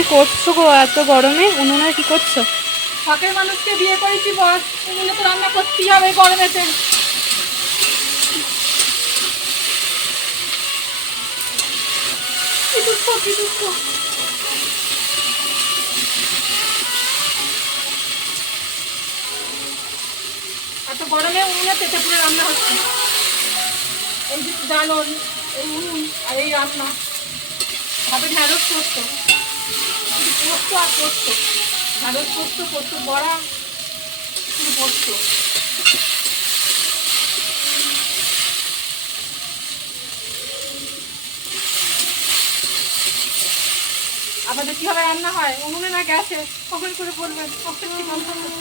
কি করছো গো এত গরমে? উনুনে কি করছো? শখের মানুষকে বিয়ে করেছি বস, উনুনে তো রান্না করতেই হবে গরমেতে। কি দুঃখ, কি দুঃখ। এত গরমে উনুনে পেটে পুরো রান্না হচ্ছে। এই যে জ্বালন, এই উনুন আর এই রান্না। ভাবে ঢ্যাঁড়স পোস্ত, পোস্ত আর পোস্ত, ঢ্যাঁড়স পোস্ত, পোস্ত বড়া, শুধু পোস্ত। আপনাদের কিভাবে রান্না হয়, উনুনে না গ্যাসে? কখন করে বলবেন, অবশ্যই কম করবেন।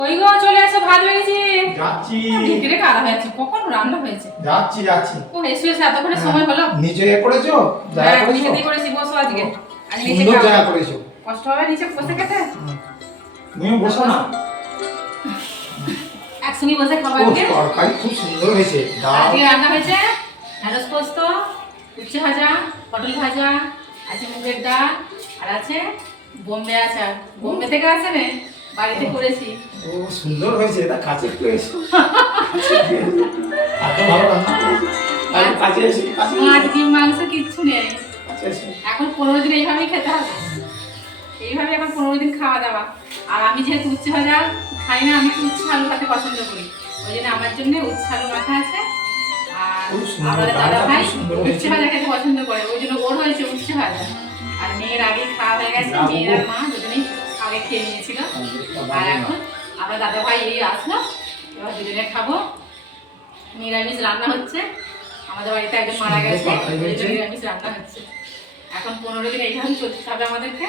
ওই গো চলে এসো, ভাত বেরিয়েছি। যাচ্ছি ঢেকে কারা হয়েছে, কখন রান্না হয়েছে? যাচ্ছি যাচ্ছি ও এসে এসে এতক্ষণে সময় হলো। নিচে এ করেছো জায়গা হ্যাঁ করেছো নিচে দিয়ে করেছি, বসো আজকে। আর নিচে সুন্দর খাও। জায়গা করেছো কষ্ট হবে নিচে বসে খেতে। তুমিও বসো না একসঙ্গে বসে খাবো ও আজকে। তরকারি খুব সুন্দর হয়েছে ডাল আজকে রান্না হয়েছে ঢেঁড়স পোস্ত, উচ্ছে ভাজা, পটল ভাজা, আছে মুগের ডাল, আর আছে বোম্বে আচার। বোম্বে থেকে আসে রে, বাড়িতে করেছি। ও সুন্দর হয়েছে এটা কাছে একটু এসো এত ভালো রান্না করেছো আর কাছে এসে কাছে মাছ ডিম মাংস কিচ্ছু নেই। কাছে এসে এখন 15 দিন এইভাবেই খেতে হবে। এইভাবে এখন 15 দিন খাওয়া দাওয়া। আর আমি যেহেতু উচ্ছে ভাজা খাই না, আমি একটু উচ্ছে আলু খেতে পছন্দ করি। ওই জন্য আমার জন্য উচ্ছে আলু মাখা আছে। আর খুব সুন্দর, আমাদের দাদা ভাই খুব সুন্দর হয়েছে। উচ্ছে ভাজা খেতে পছন্দ করে, ওই জন্য ওর হয়েছে উচ্ছে ভাজা। আর মেয়ের আগে খাওয়া হয়ে গেছে, যাবো। মেয়ের আর মা দুজনেই আগে খেয়ে নিয়েছিল। আর এখন আমরা দাদা ভাই এই আসলো, এবার দুজনে খাবো। নিরামিষ রান্না হচ্ছে, আমাদের বাড়িতে একজন মারা গেছে, ওই জন্য নিরামিষ রান্না হচ্ছে। এখন 15 দিন এইভাবে চলতে হবে আমাদেরকে।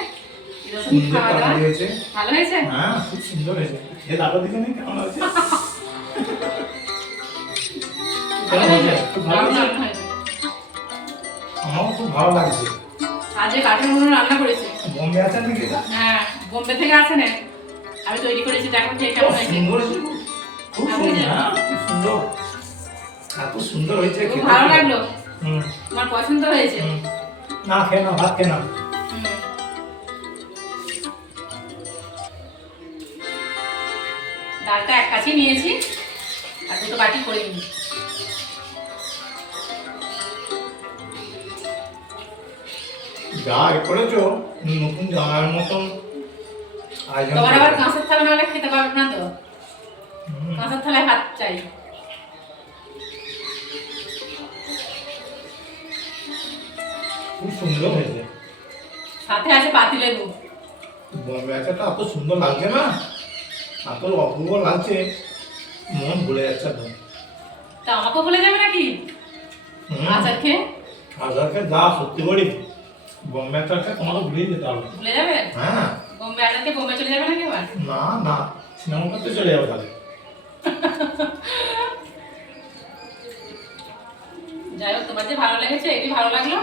এরকম সুন্দর খাওয়া দাওয়া। তরকারি হয়েছে ভালো হয়েছে? হ্যাঁ খুব সুন্দর হয়েছে এ দাদা দিকে নেই কেমন হয়েছে ভালো হয়েছে? খুব ভালো দারুণ হয়েছে রান্না হয়েছে। আমারও খুব ভালো লাগছে আজকে কাঠের উনুনে রান্না করেছে। বোম্বে আচার নাকি এটা হ্যাঁ বোম্বে থেকে আসে না, আমি তৈরি করেছি, দেখো খেয়ে ও, কেমন হয়েছে। সুন্দর হয়েছে খুব সুন্দর হ্যাঁ খুব সুন্দর এত সুন্দর হয়েছে খুব খেতে। ভালো লাগলো, হুম তোমার পছন্দ হয়েছে। হুম। না খেয়ে না ভাত খেয়ে না হুম। ডালটা এক কাছে নিয়েছি আর দুটো বাটি করে নিই। যা এ করেছো নতুন জামার মতন আয়োজন তোমার আবার করেছো। কাঁচের থালা নাহলে খেতে পারবে না তো, হুম, কাঁচের থালায় ভাত চাই। খুব সুন্দর হয়েছে সাথে আছে পাতিলেবু। বোম্বে আচারটা এত সুন্দর লাগছে না এত অপূর্ব লাগছে মন ভুলে যাচ্ছে একদম তা আমাকেও বলে যাবে নাকি হুম। আচার খেয়ে? আচারকে যা সত্যি করি বোম্বে আচারকে তোমাকে ভুলিয়ে যেতে হবে ভুলে যাবে? হ্যাঁ বোম্বে আচারকে বোম্বে চলে যাবে নাকি এবার? না না সিনেমা করতে চলে যাবে তাহলে যাই হোক, তোমার যে ভালো লেগেছে এটি ভালো লাগলো।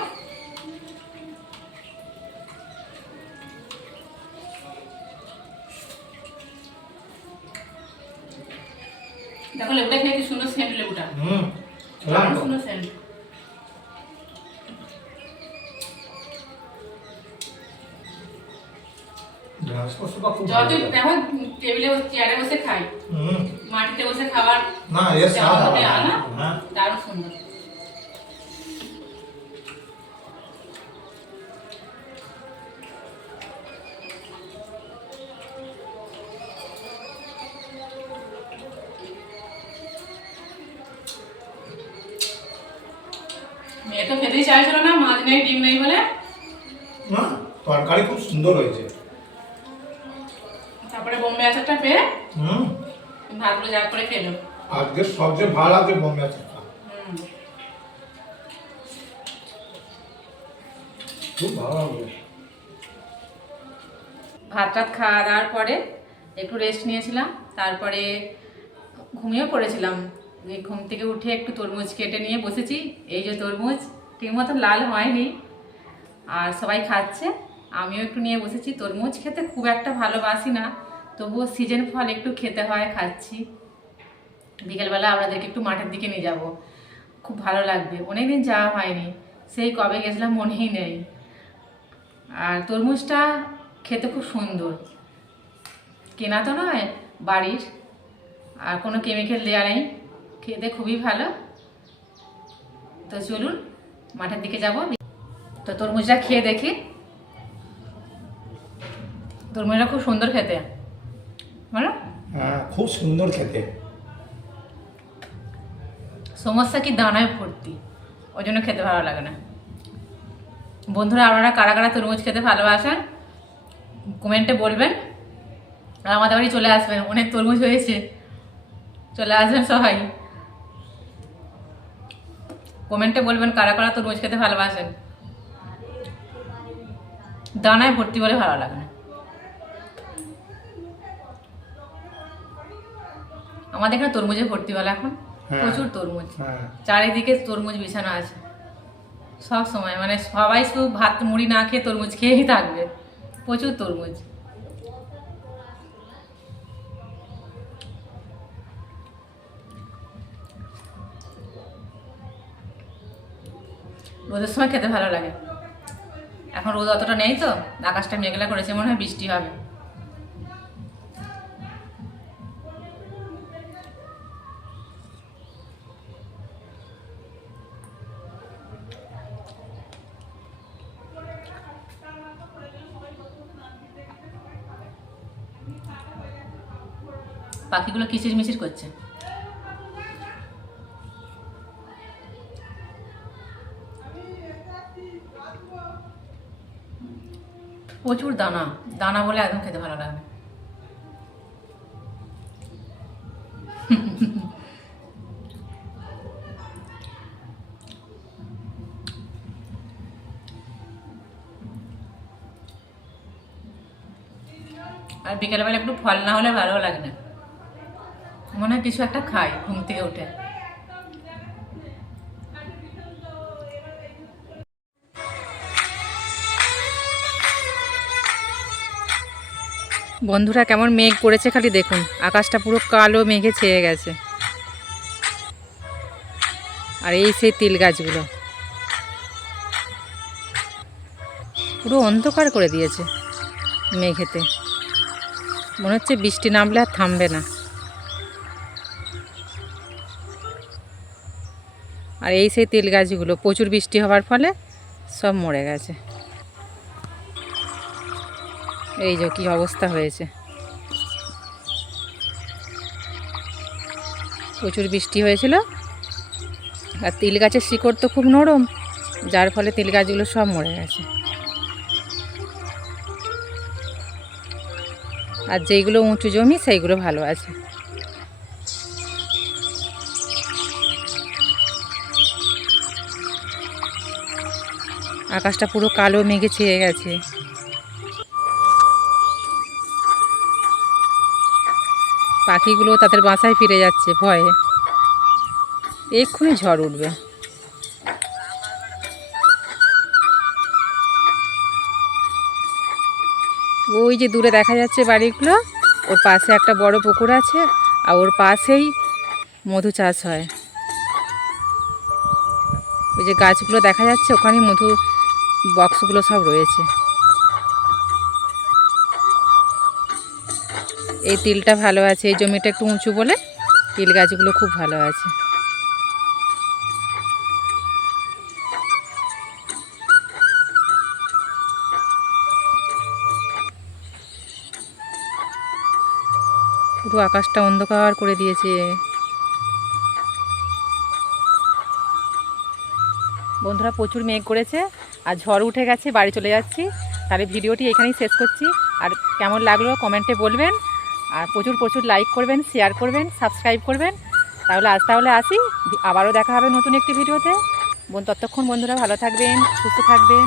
দেখো লেবুটা খেয়ে কি সুন্দর সেন্ট, লেবুটা হুম খেলাম তো। সুন্দর সেন্ট। ঢ্যাঁড়স পোস্তটা খুব যত ভালো লাগে। দেখো টেবিলে চেয়ারে বসে খাই, হুম মাটিতে বসে খাবার না এর স্বাদ যেমন আলাদা। আলাদা, হ্যাঁ দারুণ সুন্দর। মেয়ে তো খেতেই চাইছিল না, মাছ নেই ডিম নেই বলে। না তরকারি খুব সুন্দর হয়েছে তারপরে বোম্বে আচারটা পেয়ে হুম ভাতগুলো যা করে খেলো। আজকে সবচেয়ে ভালো লাগে বোম্বে আচারটা, খুব ভালো লাগে। ভাত টাত খাওয়া দাওয়ার পরে একটু রেস্ট নিয়েছিলাম, তারপরে ঘুমিয়ে পড়েছিলাম। এই ঘুম থেকে উঠে একটু তরমুজ কেটে নিয়ে বসেছি। এই যে তরমুজ ঠিক মতো লাল হয়নি, আর সবাই খাচ্ছে, আমিও একটু নিয়ে বসেছি। তরমুজ খেতে খুব একটা ভালোবাসি না, তবুও সিজন ফল একটু খেতে হয়, খাচ্ছি। বিকেলবেলা আপনাদেরকে একটু মাঠের দিকে নিয়ে যাব, খুব ভালো লাগবে। অনেকদিন যাওয়া হয়নি, সেই কবে গেছিলাম মনেই নেই। আর তরমুজটা খেতে খুব সুন্দর, কেনা তো নয়, বাড়ির, আর কোনো কেমিক্যাল দেওয়া নেই, খেতে খুবই ভালো। তো চলুন মাঠের দিকে যাব। তো তরমুজটা খেয়ে দেখি। তরমুজটা খুব সুন্দর খেতে, বলো। হ্যাঁ, খুব সুন্দর খেতে। সমস্যা কি দানায় ভর্তি, ওই জন্য খেতে ভালো লাগে না। বন্ধুরা, আপনারা কারা কারা তরমুজ খেতে ভালোবাসেন কমেন্টে বলবেন, আর আমাদের বাড়ি চলে আসবেন, অনেক তরমুজ হয়েছে, চলে আসবেন সবাই। কমেন্টে বলবেন কারা কারা তরমুজ খেতে ভালোবাসেন। দানায় ভর্তি বলে ভালো লাগে না। আমাদের এখানে তরমুজে ভর্তি বলে এখন, প্রচুর তরমুজ, চারিদিকে তরমুজ বিছানো আছে সব সময়। মানে সবাই শুধু ভাত মুড়ি না খেয়ে তরমুজ খেয়েই থাকবে, প্রচুর তরমুজ। রোদের সময় খেতে ভালো লাগে, এখন রোদ অতটা নেই তো, আকাশটা মেঘলা করেছে, মনে হয় বৃষ্টি হবে। পাখিগুলো কিচির মিচির করছে। প্রচুর দানা, দানা বলে একদম খেতে ভালো লাগে না। আর বিকেলবেলা একটু ফল না হলে ভালো লাগে না, মনে হয় কিছু একটা খাই ঘুম থেকে উঠে। বন্ধুরা, কেমন মেঘ করেছে খালি দেখুন, আকাশটা পুরো কালো মেঘে ছেয়ে গেছে। আর এই সেই তিল গাছগুলো পুরো অন্ধকার করে দিয়েছে মেঘেতে, মনে হচ্ছে বৃষ্টি নামলে আর থামবে না। আর এই সেই তিল গাছগুলো প্রচুর বৃষ্টি হওয়ার ফলে সব মরে গেছে। এই যে কি অবস্থা হয়েছে, প্রচুর বৃষ্টি হয়েছিল। আর তিল গাছের শিকড় তো খুব নরম, যার ফলে তিল গাছগুলো সব মরে গেছে। আর যেইগুলো উঁচু জমি সেইগুলো ভালো আছে। আকাশটা পুরো কালো মেঘে ছেয়ে গেছে। পাখিগুলো তাদের বাসায় ফিরে যাচ্ছে ভয়ে, এক্ষুনি ঝড় উঠবে। ওই যে দূরে দেখা যাচ্ছে বাড়িগুলো, ওর পাশে একটা বড় পুকুর আছে, আর ওর পাশেই মধু চাষ হয়। ওই যে গাছগুলো দেখা যাচ্ছে, ওখানে মধু বক্সগুলো সব রয়েছে। এই তিলটা ভালো আছে, এই জমিটা একটু উঁচু বলে তিল গাছগুলো খুব ভালো আছে। পুরো আকাশটা অন্ধকার করে দিয়েছে। বন্ধুরা, প্রচুর মেঘ করেছে আর ঝড় উঠে গেছে, বাড়ি চলে যাচ্ছি। তাহলে ভিডিওটি এখানেই শেষ করছি। আর কেমন লাগলো কমেন্টে বলবেন, আর প্রচুর প্রচুর লাইক করবেন, শেয়ার করবেন, সাবস্ক্রাইব করবেন। তাহলে আসি, আবারও দেখা হবে নতুন একটি ভিডিওতে। ততক্ষণ বন্ধুরা ভালো থাকবেন, সুস্থ থাকবেন।